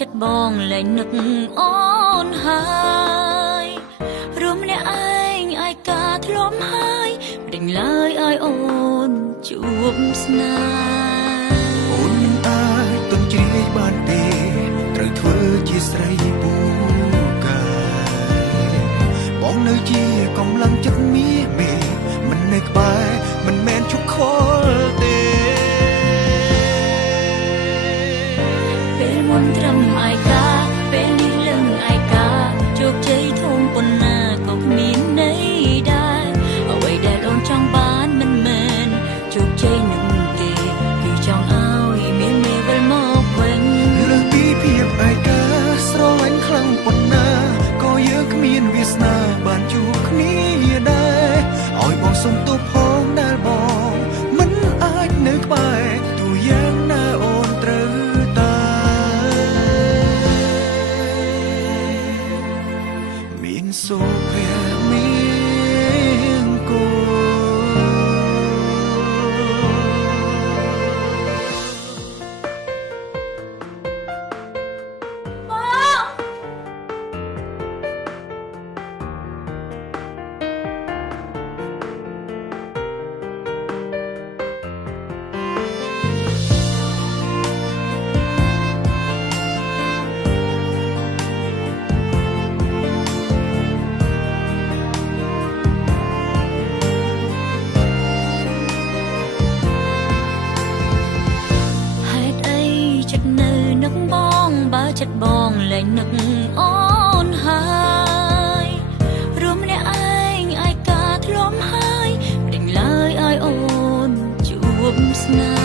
ចិត្តបងលែងនឹកអូនហើយរួមម្នាក់ឯងអាយកាធ្លាប់ហើយមិនដេញឡើយឲ្យអូនជួបស្នេហ៍អូនមិនអាចទន់ជ្រាយបានទេត្រូវធ្វើជាស្រីពូកាបងនៅជាកំឡុងចិត្តមាសមេមិននៅក្បែរមិនមែនជុកខលទេពេលមុនត្រឹមអាយកាពេលនេះលឹងអាយកាជោគជ័យធំប៉ុណ្ណាក៏គ្មានន័យដែរអ្វីដែលអូនចង់បានមិនមែនជោគជ័យនឹងទេគឺចង់ឲ្យមានមេវិលមកវិញលើពីភាពអាយកាស្រឡាញ់ខ្លាំងប៉ុណ្ណាក៏យើងគ្មានវាសនាបានជួបគ្នាដែរឲ្យបងសុំទោសផងដែលបងមិនអាចនៅក្បែរទូយ៉ាងណាអូនត្រូវមានសុភមានគូបើចិត្តបងលែងនឹកអូនហើយរួមម្នាក់ឯងអាយកាធ្លាប់ហើយមិនដេញឡើយឲ្យអូនជួបស្នេហ៍